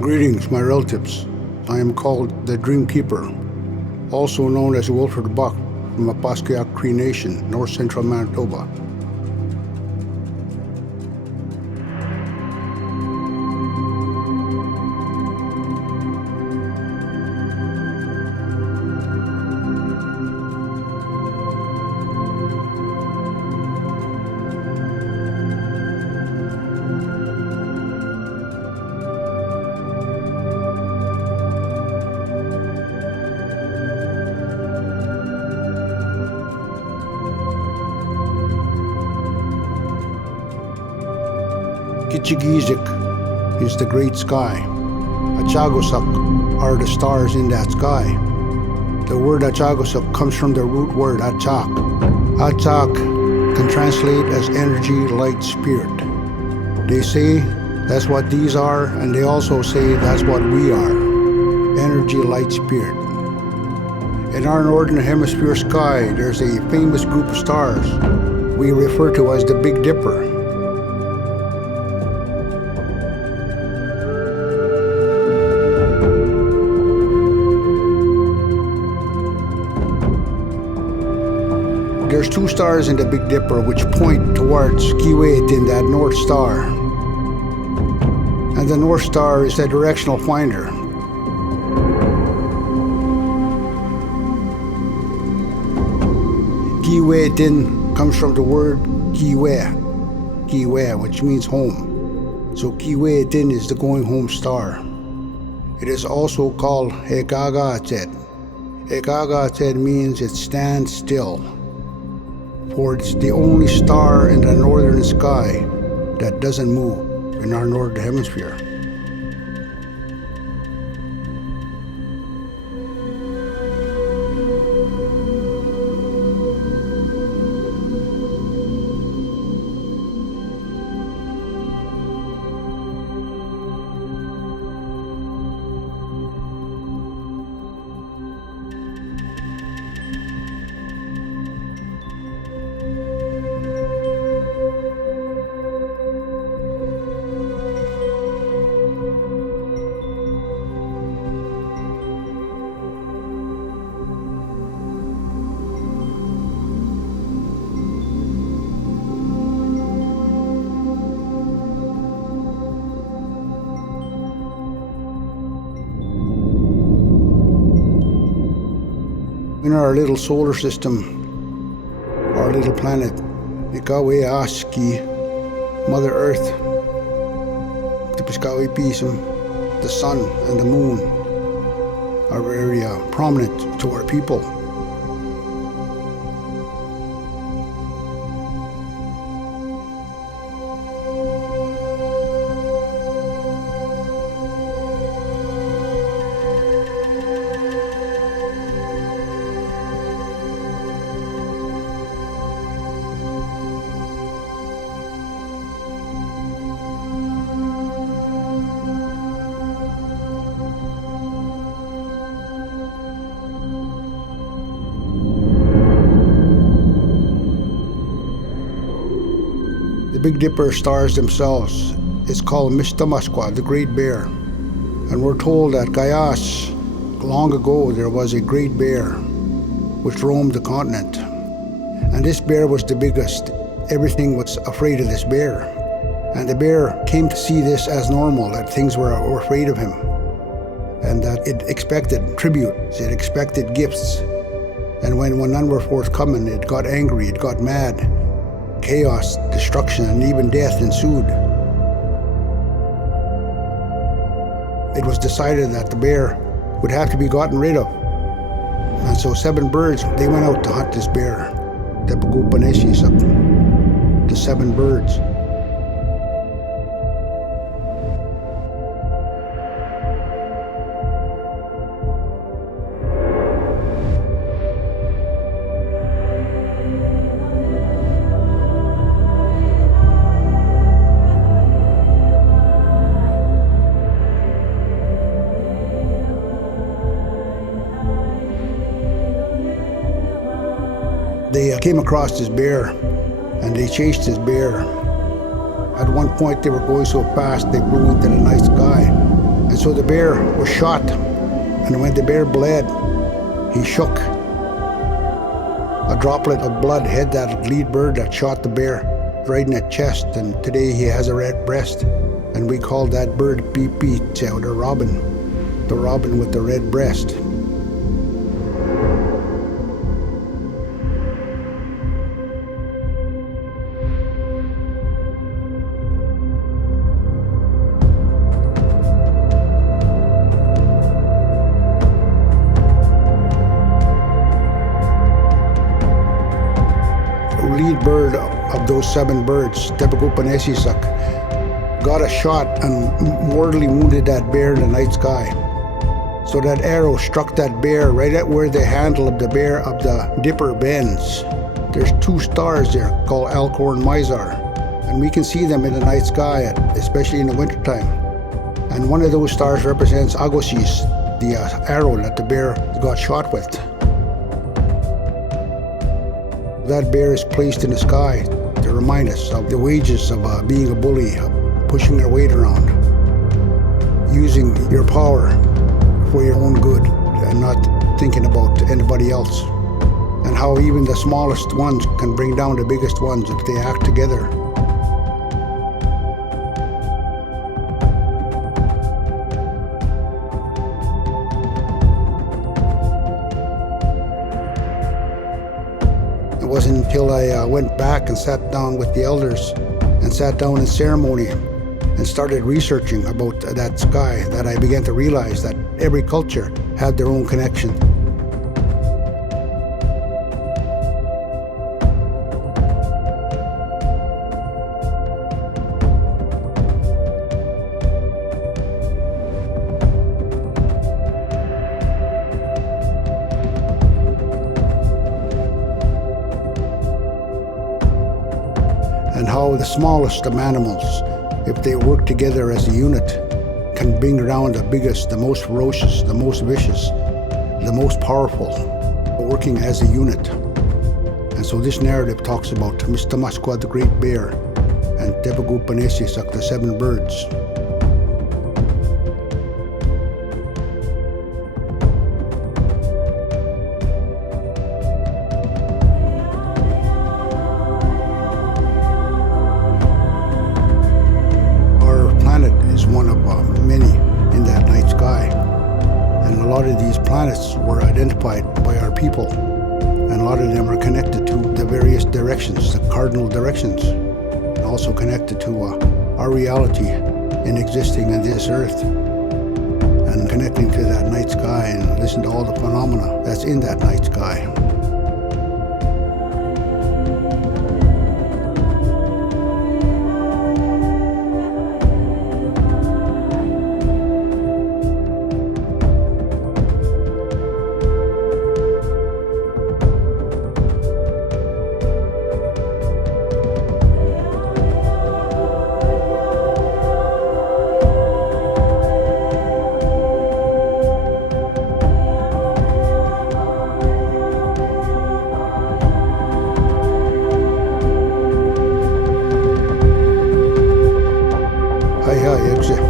Greetings, my relatives. I am called the Dream Keeper, also known as Wilfred Buck from Opaskwayak Cree Nation, north central Manitoba. Kichigizik is the great sky. Acakos are the stars in that sky. The word Acakos comes from the root word Achak. Achak can translate as energy, light, spirit. They say that's what these are, and they also say that's what we are. Energy, light, spirit. In our northern hemisphere sky, there's a famous group of stars we refer to as the Big Dipper. There's two stars in the Big Dipper which point towards Kiwit, that North Star. And the North Star is the directional finder. Kiwitin comes from the word Kiwe, which means home. So Kiwitin is the going home star. It is also called Acakos. Acakos means it stands still. For it's the only star in the northern sky that doesn't move in our northern hemisphere. In our little solar system, our little planet, Ikaweaski, Mother Earth, the sun and the moon are very prominent to our people. The Big Dipper stars themselves is called Mistamaskwa, the Great Bear. And we're told that Gayas, long ago, there was a great bear which roamed the continent. And this bear was the biggest. Everything was afraid of this bear. And the bear came to see this as normal, that things were afraid of him. And that it expected tribute, it expected gifts. And when none were forthcoming, it got angry, it got mad. Chaos, destruction, and even death ensued. It was decided that the bear would have to be gotten rid of. And so 7 birds, they went out to hunt this bear. The 7 birds. They came across this bear, and they chased this bear. At one point, they were going so fast, they flew into the night sky. And so the bear was shot. And when the bear bled, he shook. A droplet of blood hit that lead bird that shot the bear right in the chest, and today he has a red breast. And we call that bird Pipi, the robin with the red breast. Lead bird of those 7 birds, Acakos, got a shot and mortally wounded that bear in the night sky. So that arrow struck that bear right at where the handle of the bear of the dipper bends. There's 2 stars there called Alcor and Mizar, and we can see them in the night sky, especially in the wintertime. And one of those stars represents Agosis, the arrow that the bear got shot with. That bear is placed in the sky to remind us of the wages of being a bully, of pushing their weight around, using your power for your own good and not thinking about anybody else, and how even the smallest ones can bring down the biggest ones if they act together. It wasn't until I went back and sat down with the elders and sat down in ceremony and started researching about that sky that I began to realize that every culture had their own connection. And how the smallest of animals, if they work together as a unit, can bring around the biggest, the most ferocious, the most vicious, the most powerful, working as a unit. And so this narrative talks about Opaskwayak the Great Bear and Acakos the 7 birds. One of many in that night sky, and a lot of these planets were identified by our people, and a lot of them are connected to the various directions, the cardinal directions, and also connected to our reality in existing on this earth, and connecting to that night sky and listen to all the phenomena that's in that night sky. Hi, exit.